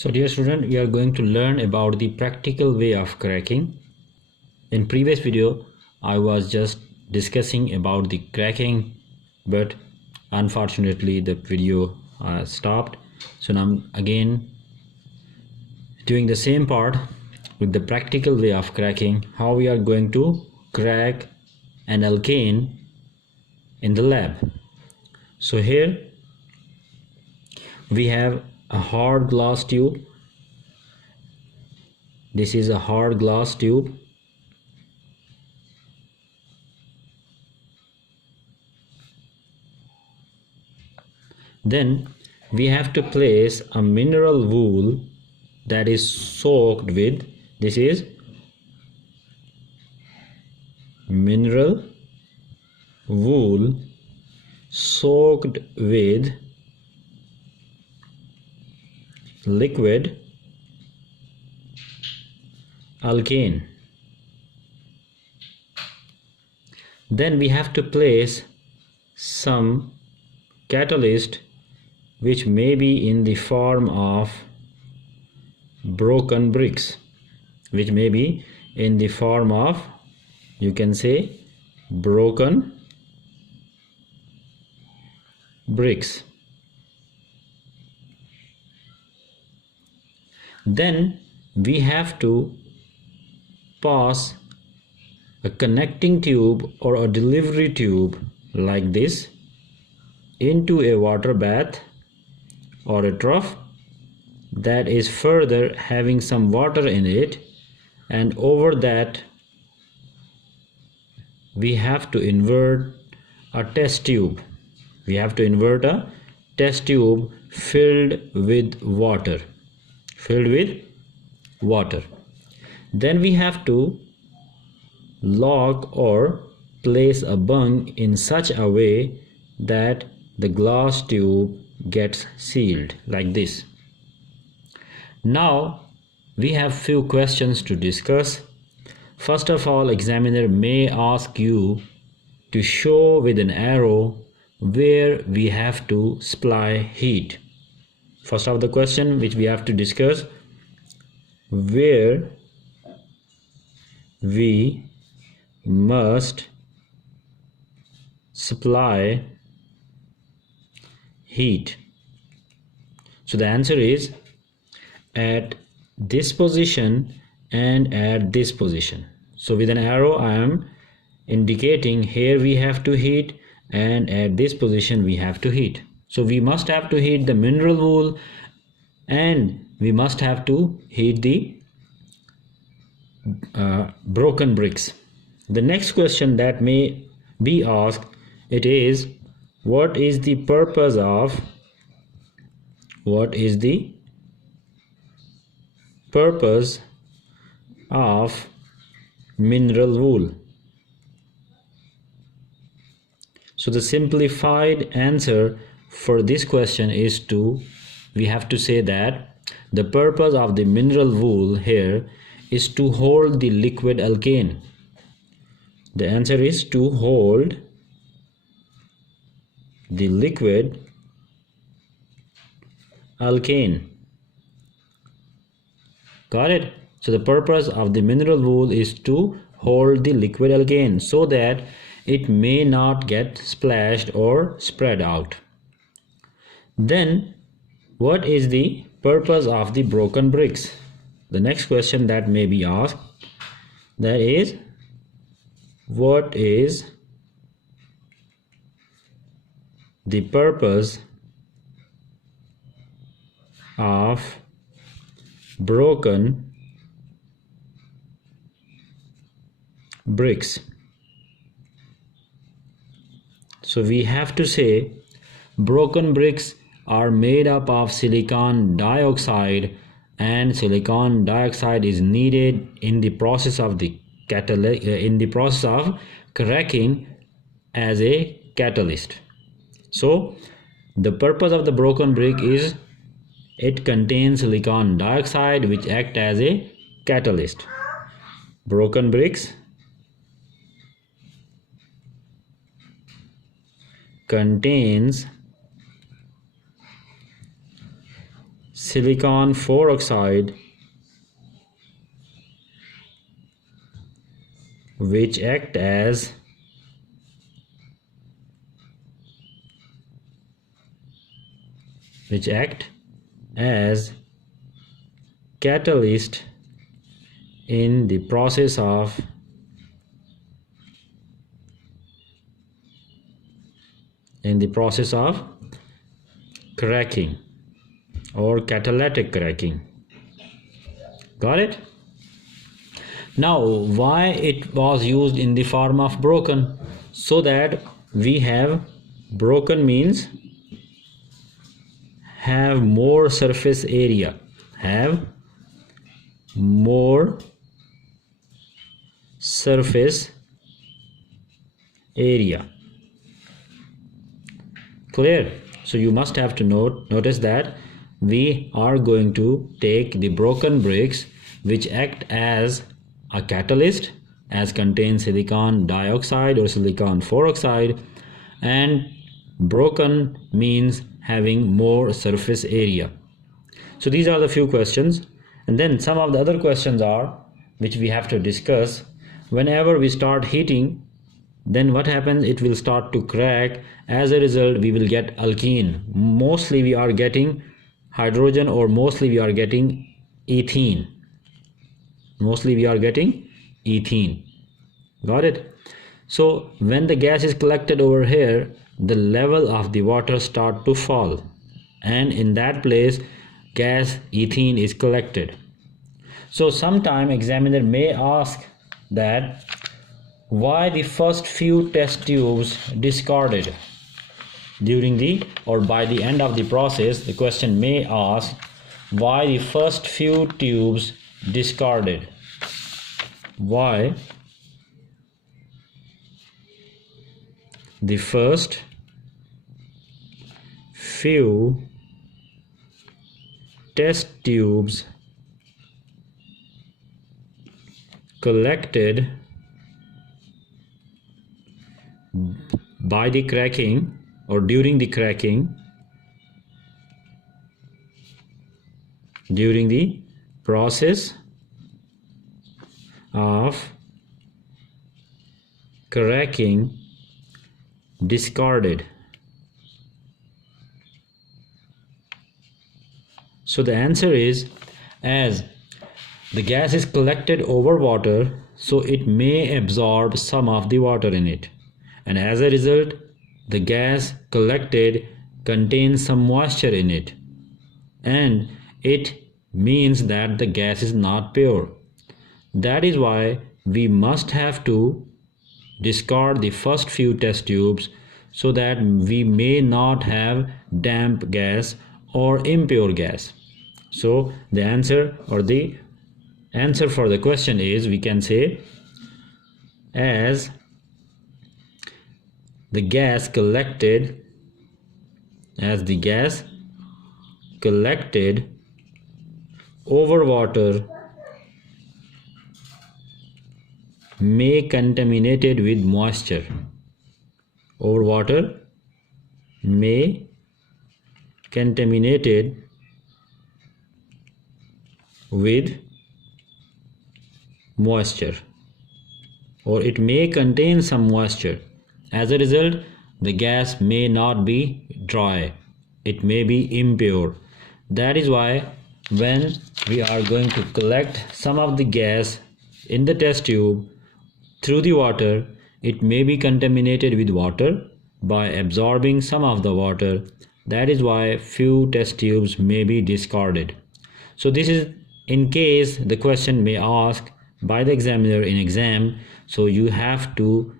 So dear student, we are going to learn about the practical way of cracking. In previous video, I was just discussing about the cracking, but unfortunately the video stopped. So now I'm again doing the same part with the practical way of cracking, how we are going to crack an alkane in the lab. So here we have a hard glass tube. This is a hard glass tube. Then we have to place a mineral wool that is soaked with, this is mineral wool soaked with liquid alkane. Then we have to place some catalyst which may be in the form of broken bricks, which may be in the form of, you can say, broken bricks. Then we have to pass a connecting tube or a delivery tube like this into a water bath or a trough that is further having some water in it, and over that we have to invert a test tube. We have to invert a test tube filled with water. Then we have to lock or place a bung in such a way that the glass tube gets sealed like this. Now we have few questions to discuss. First of all, examiner may ask you to show with an arrow where we have to supply heat. First of the question which we have to discuss, where we must supply heat. So the answer is at this position and at this position. So with an arrow I am indicating here we have to heat and at this position we have to heat. So we must have to heat the mineral wool and we must have to heat the broken bricks. The next question that may be asked, it is, what is the purpose of mineral wool? So the simplified answer for this question is we have to say that the purpose of the mineral wool here is to hold the liquid alkane. The answer is to hold the liquid alkane. Got it? So the purpose of the mineral wool is to hold the liquid alkane so that it may not get splashed or spread out. Then what is the purpose of the broken bricks? The next question that may be asked, that is, what is the purpose of broken bricks? So we have to say broken bricks are made up of silicon dioxide, and silicon dioxide is needed in the process of cracking as a catalyst. So the purpose of the broken brick is it contains silicon dioxide which act as a catalyst. Broken bricks contains silicon 4 oxide which act as catalyst in the process of cracking or catalytic cracking. Got it? Now, why it was used in the form of broken? So that we have broken means have more surface area, have more surface area. Clear? So you must have to notice that we are going to take the broken bricks which act as a catalyst, as contains silicon dioxide or silicon 4 oxide, and broken means having more surface area. So these are the few questions, and then some of the other questions are which we have to discuss. Whenever we start heating, then what happens? It will start to crack. As a result, we will get alkene. Mostly we are getting hydrogen, or mostly we are getting ethene. Got it? So when the gas is collected over here, the level of the water start to fall, and in that place gas ethene is collected. So sometime examiner may ask that why the first few test tubes discarded during the or by the end of the process. The question may ask why the first few tubes discarded. Why the first few test tubes collected by the cracking or during the cracking, during the process of cracking, discarded. So the answer is, as the gas is collected over water, so it may absorb some of the water in it, and as a result the gas collected contains some moisture in it, and it means that the gas is not pure. That is why we must have to discard the first few test tubes, so that we may not have damp gas or impure gas. So the answer for the question is, we can say, as the gas collected over water may contaminated with moisture. Over water may contaminated with moisture, or it may contain some moisture. As a result, the gas may not be dry, it may be impure. That is why when we are going to collect some of the gas in the test tube through the water, it may be contaminated with water by absorbing some of the water. That is why few test tubes may be discarded. So this is in case the question may ask by the examiner in exam, so you have to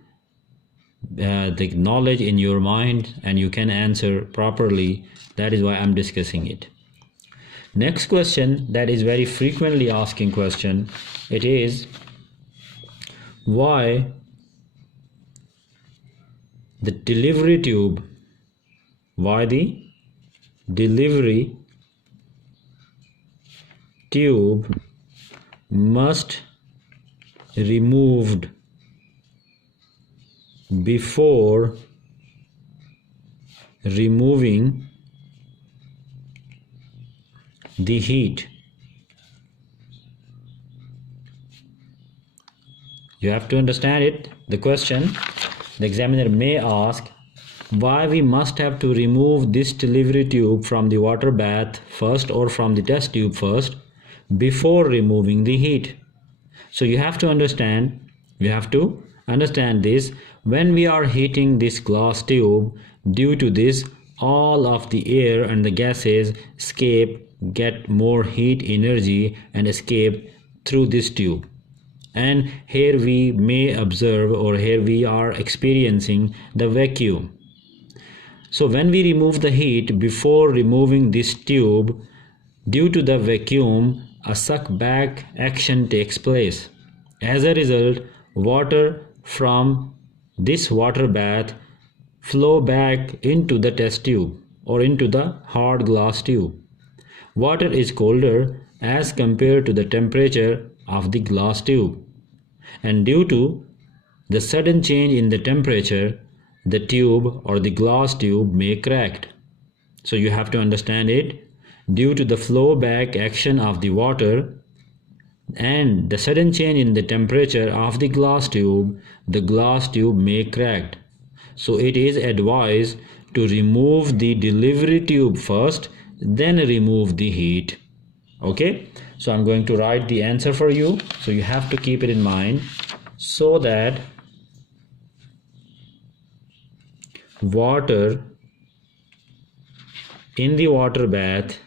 the knowledge in your mind and you can answer properly. That is why I'm discussing it. Next question, that is very frequently asking question, it is why the delivery tube must removed before removing the heat. You have to understand it. The question, the examiner may ask why we must have to remove this delivery tube from the water bath first or from the test tube first before removing the heat. So you have to understand this. When we are heating this glass tube, due to this, all of the air and the gases get more heat energy and escape through this tube. And here we may observe, or here we are experiencing the vacuum. So when we remove the heat before removing this tube, due to the vacuum, a suck back action takes place. As a result, water from this water bath flow back into the test tube or into the hard glass tube. Water is colder as compared to the temperature of the glass tube, and due to the sudden change in the temperature, the tube or the glass tube may crack. So you have to understand it. Due to the flow back action of the water and the sudden change in the temperature of the glass tube may crack. So it is advised to remove the delivery tube first, then remove the heat. Okay, so I'm going to write the answer for you, so you have to keep it in mind, so that water in the water bath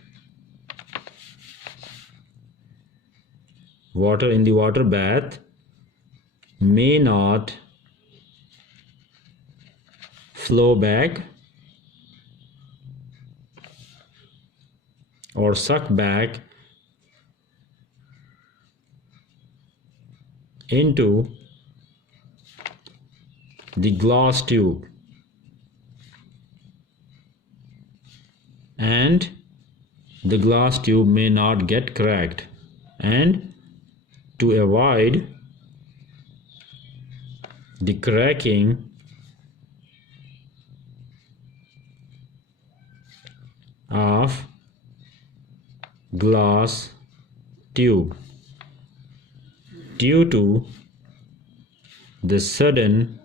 may not flow back or suck back into the glass tube, and the glass tube may not get cracked. And to avoid the cracking of glass tube due to the sudden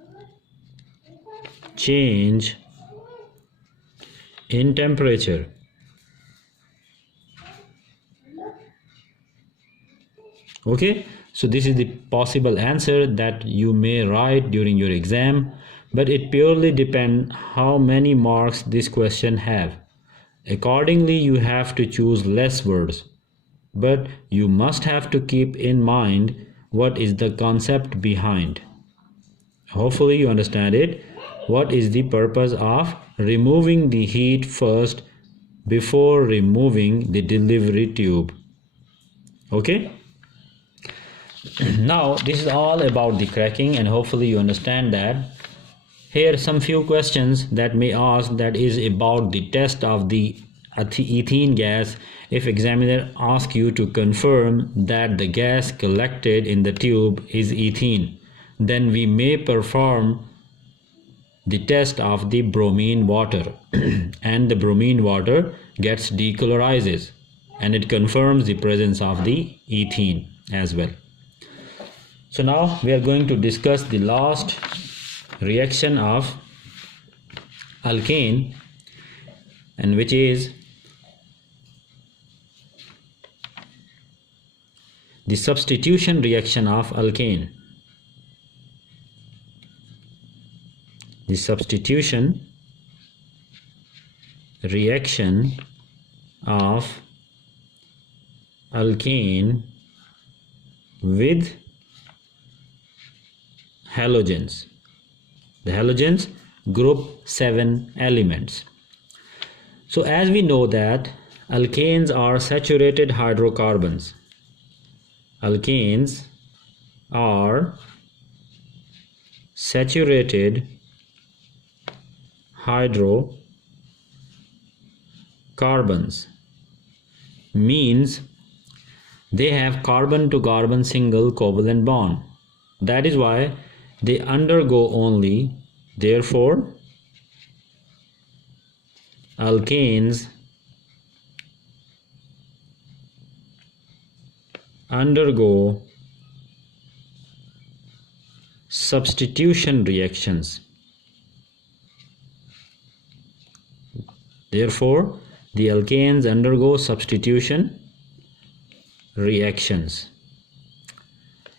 change in temperature, okay, so this is the possible answer that you may write during your exam, but it purely depends how many marks this question have. Accordingly, you have to choose less words, but you must have to keep in mind what is the concept behind. Hopefully you understand it. What is the purpose of removing the heat first before removing the delivery tube? Okay. Now this is all about the cracking, and hopefully you understand that. Here are some few questions that may ask, that is about the test of the ethene gas. If examiner asks you to confirm that the gas collected in the tube is ethene, then we may perform the test of the bromine water and the bromine water gets decolorizes and it confirms the presence of the ethene as well. So now we are going to discuss the last reaction of alkane, and which is the substitution reaction of alkane. The substitution reaction of alkane with halogens. The halogens group 7 elements. So as we know that alkanes are saturated hydrocarbons. Alkanes are saturated hydrocarbons, means they have carbon to carbon single covalent bond. That is why they undergo only, therefore alkanes undergo substitution reactions. Therefore, the alkanes undergo substitution reactions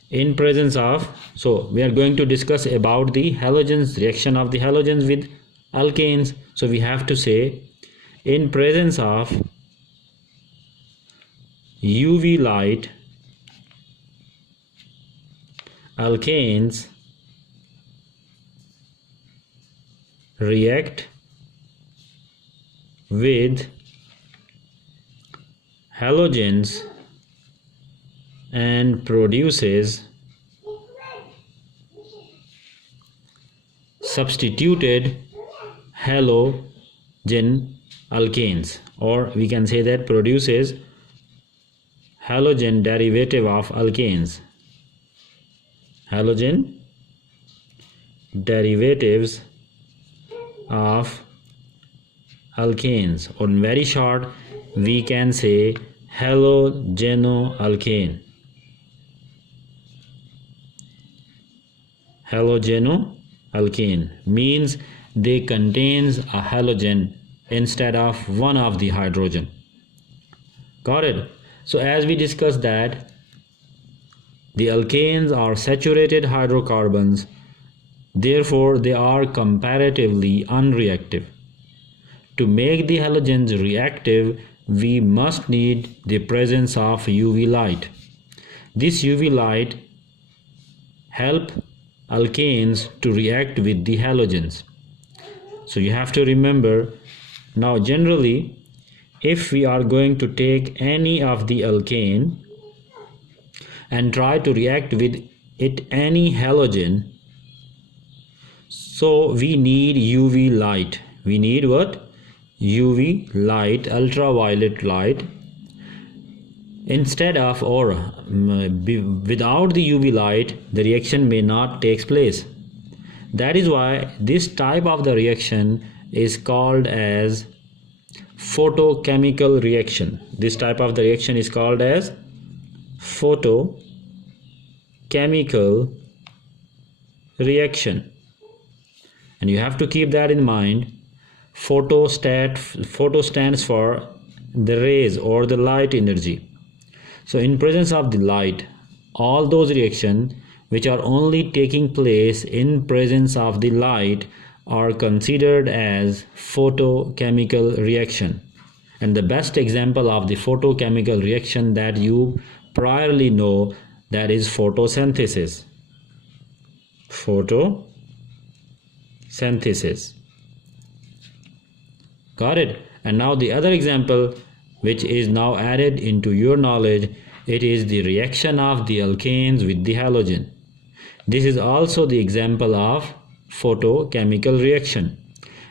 in presence of, so we are going to discuss about the halogens, reaction of the halogens with alkanes. So we have to say, in presence of UV light, alkanes react with halogens and produces substituted halogen alkanes, or we can say that produces halogen derivative of alkanes, halogen derivatives of alkanes, or in very short we can say halogenoalkane. Halogenoalkane means they contains a halogen instead of one of the hydrogen. Got it? So as we discussed that the alkanes are saturated hydrocarbons, therefore they are comparatively unreactive. To make the halogens reactive, we must need the presence of UV light. This UV light help alkanes to react with the halogens. So you have to remember, now generally if we are going to take any of the alkane and try to react with it any halogen, so we need UV light. We need what? UV light, ultraviolet light. Instead of, or without the UV light, the reaction may not take place. That is why this type of the reaction is called as photochemical reaction. This type of the reaction is called as photochemical reaction, and you have to keep that in mind. Photo stands for the rays or the light energy. So in presence of the light, all those reactions which are only taking place in presence of the light are considered as photochemical reaction. And the best example of the photochemical reaction that you priorly know, that is photosynthesis. Photosynthesis. Got it? And now the other example which is now added into your knowledge, it is the reaction of the alkanes with the halogen. This is also the example of photochemical reaction,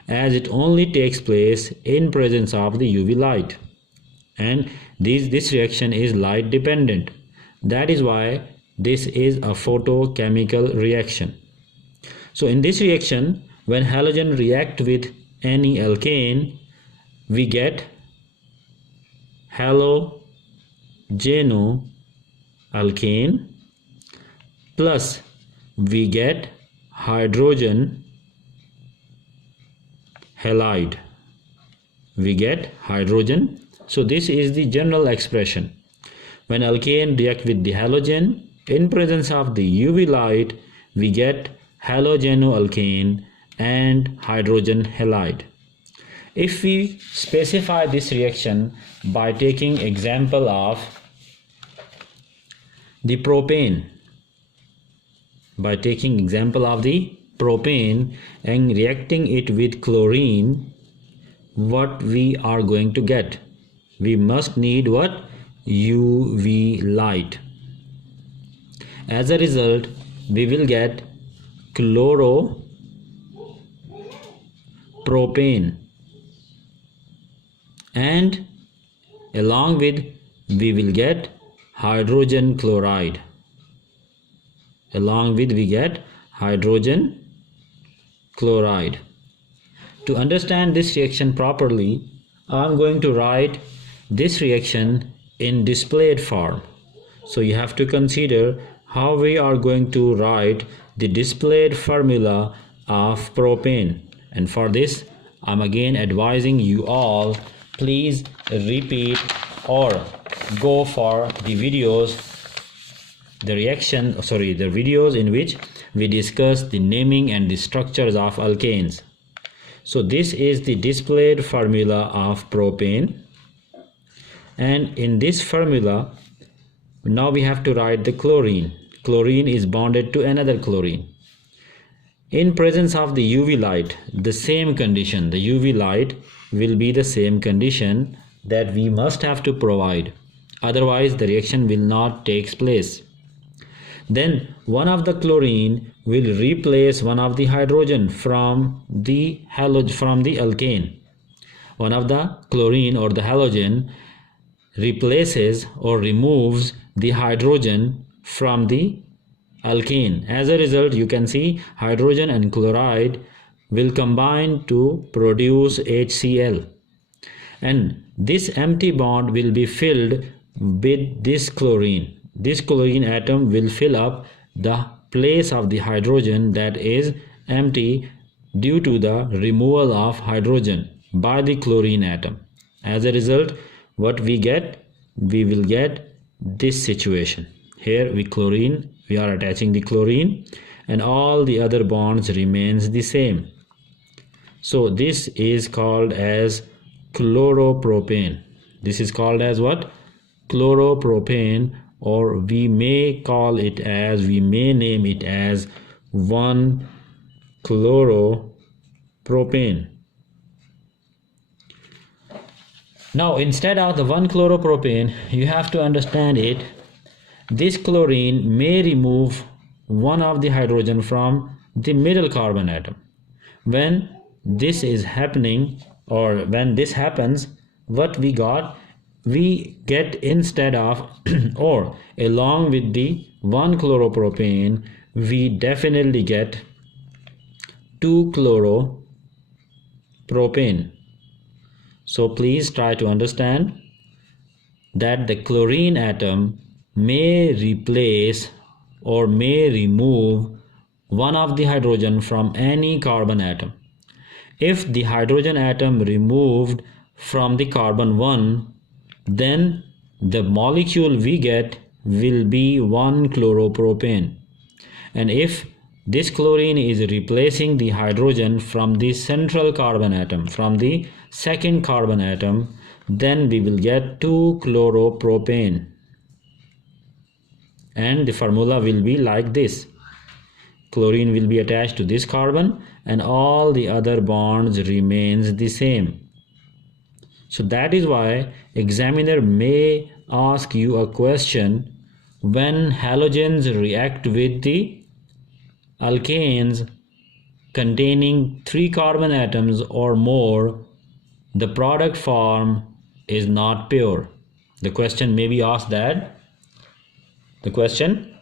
as it only takes place in presence of the UV light, and this reaction is light dependent. That is why this is a photochemical reaction. So in this reaction, when halogen react with any alkane, we get halogenoalkane plus we get hydrogen halide. We get hydrogen. So this is the general expression. When alkane react with the halogen in presence of the UV light, we get halogenoalkane and hydrogen halide. If we specify this reaction by taking example of the propane, and reacting it with chlorine, what we are going to get? We must need what? UV light. As a result, we will get chloropropane, and along with we will get hydrogen chloride. To understand this reaction properly, I am going to write this reaction in displayed form. So you have to consider how we are going to write the displayed formula of propane. And for this, I'm again advising you all, please repeat or go for the videos, the videos in which we discuss the naming and the structures of alkanes. So this is the displayed formula of propane, and in this formula now we have to write the chlorine. Chlorine is bonded to another chlorine. In presence of the UV light, the same condition, the UV light will be the same condition that we must have to provide, otherwise the reaction will not take place. Then one of the chlorine will replace one of the hydrogen from the alkane. One of the chlorine or the halogen replaces or removes the hydrogen from the alkane. As a result, you can see hydrogen and chloride will combine to produce HCl, and this empty bond will be filled with this chlorine. This chlorine atom will fill up the place of the hydrogen that is empty due to the removal of hydrogen by the chlorine atom. As a result, what we get? We will get this situation. Here we are attaching the chlorine, and all the other bonds remains the same. So this is called as chloropropane. This is called as what? Chloropropane, or we may name it as 1-chloropropane. Now instead of the 1-chloropropane, you have to understand it. This chlorine may remove one of the hydrogen from the middle carbon atom. When this is happening, or when this happens, what we get instead of or along with the 1-chloropropane, we definitely get 2-chloropropane. So please try to understand that the chlorine atom may replace or may remove one of the hydrogen from any carbon atom. If the hydrogen atom removed from the carbon 1, then the molecule we get will be 1-chloropropane. And if this chlorine is replacing the hydrogen from the central carbon atom, from the second carbon atom, then we will get 2-chloropropane. And the formula will be like this. Chlorine will be attached to this carbon, and all the other bonds remains the same. So that is why examiner may ask you a question: when halogens react with the alkanes containing 3 carbon atoms or more, the product form is not pure. The question may be asked that. The question: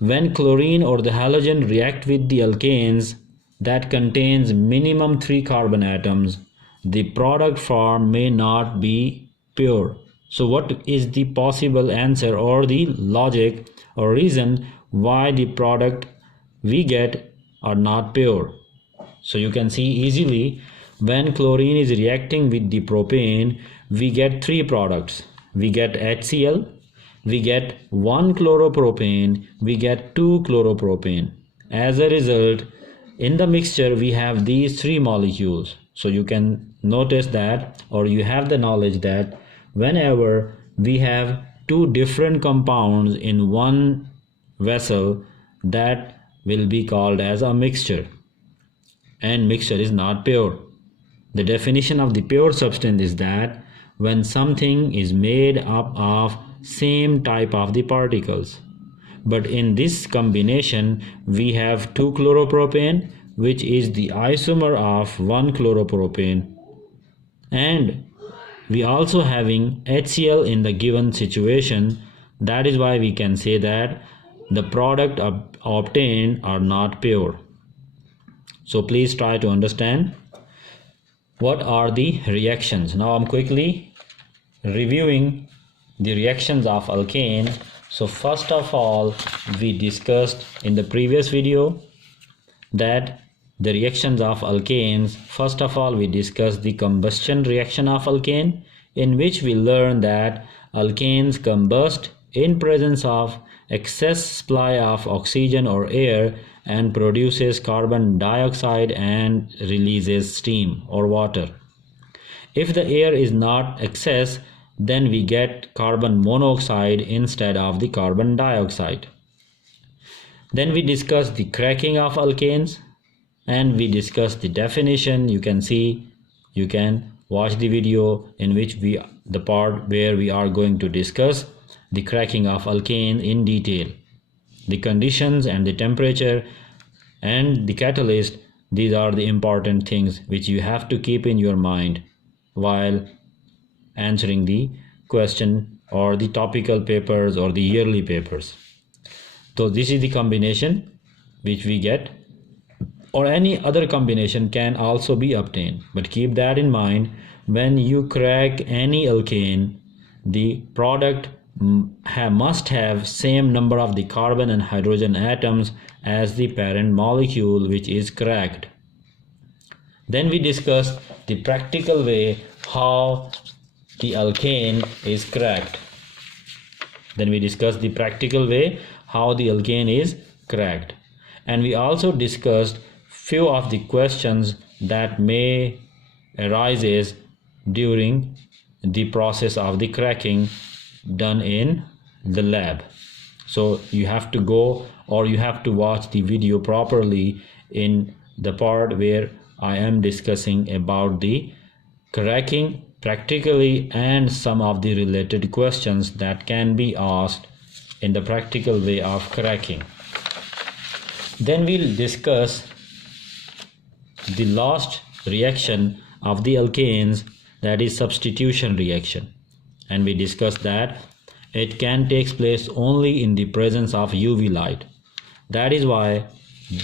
when chlorine or the halogen react with the alkanes that contains minimum 3 carbon atoms, the product form may not be pure. So what is the possible answer or the logic or reason why the product we get are not pure? So you can see easily, when chlorine is reacting with the propane, we get 3 products. We get HCl, we get 1-chloropropane, we get 2-chloropropane. As a result, in the mixture we have these 3 molecules. So you can notice that, or you have the knowledge that whenever we have 2 different compounds in one vessel, that will be called as a mixture, and mixture is not pure. The definition of the pure substance is that when something is made up of same type of the particles. But in this combination we have 2-chloropropane, which is the isomer of 1-chloropropane, and we also having HCl in the given situation. That is why we can say that the product obtained are not pure. So please try to understand what are the reactions. Now I'm quickly reviewing the reactions of alkane. So first of all, we discussed in the previous video that the reactions of alkanes. First of all, we discussed the combustion reaction of alkane, in which we learned that alkanes combust in presence of excess supply of oxygen or air and produces carbon dioxide and releases steam or water. If the air is not excess, then we get carbon monoxide instead of the carbon dioxide. Then we discussed the cracking of alkanes and we discussed the definition. You can watch the video in which the part where we are going to discuss the cracking of alkane in detail, the conditions and the temperature and the catalyst. These are the important things which you have to keep in your mind while answering the question or the topical papers or the yearly papers. So this is the combination which we get, or any other combination can also be obtained, but keep that in mind. When you crack any alkane, the product must have same number of the carbon and hydrogen atoms as the parent molecule which is cracked. Then we discussed the practical way how the alkane is cracked. And we also discussed few of the questions that may arise during the process of the cracking done in the lab. So you have to go or you have to watch the video properly in the part where I am discussing about the cracking practically and some of the related questions that can be asked in the practical way of cracking. Then we'll discuss the last reaction of the alkanes, that is substitution reaction, and we discussed that it can take place only in the presence of UV light. That is why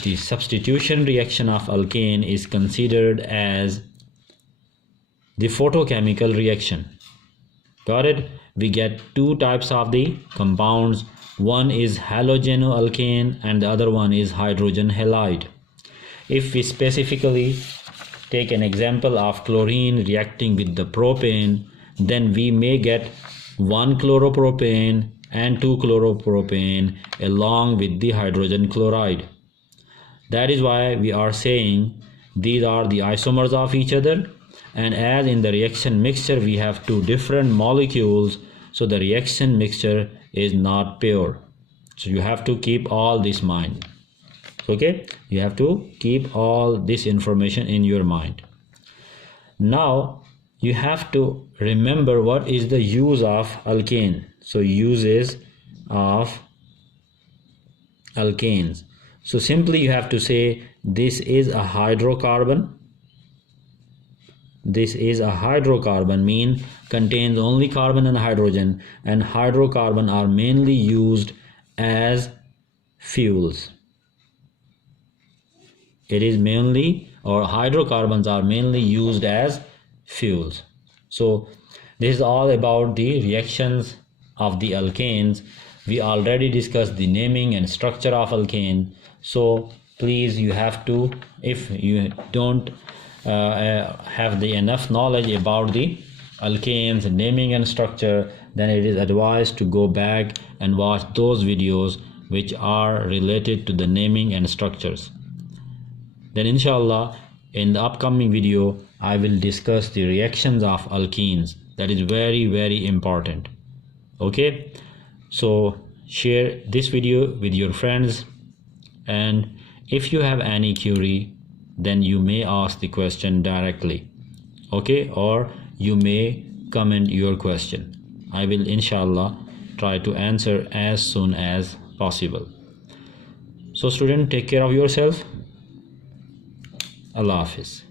the substitution reaction of alkane is considered as the photochemical reaction. Got it? We get two types of the compounds. One is halogenoalkane and the other one is hydrogen halide. If we specifically take an example of chlorine reacting with the propane, then we may get 1 chloropropane and 2 chloropropane along with the hydrogen chloride. That is why we are saying these are the isomers of each other, and as in the reaction mixture we have two different molecules, so the reaction mixture is not pure. So you have to keep all this in mind. Okay, you have to keep all this information in your mind. Now you have to remember what is the use of alkane. So uses of alkanes. So simply you have to say this is a hydrocarbon. This is a hydrocarbon, mean contains only carbon and hydrogen, and hydrocarbon are mainly used as fuels. It is mainly, or hydrocarbons are mainly used as fuels. So this is all about the reactions of the alkanes. We already discussed the naming and structure of alkane. So please, you have to, if you don't have the enough knowledge about the alkanes naming and structure, then it is advised to go back and watch those videos which are related to the naming and structures. Then inshallah in the upcoming video I will discuss the reactions of alkenes. That is very, very important. Okay, so share this video with your friends, and if you have any query, then you may ask the question directly. Okay, or you may comment your question. I will inshallah try to answer as soon as possible. So student, take care of yourself. Allah Hafiz.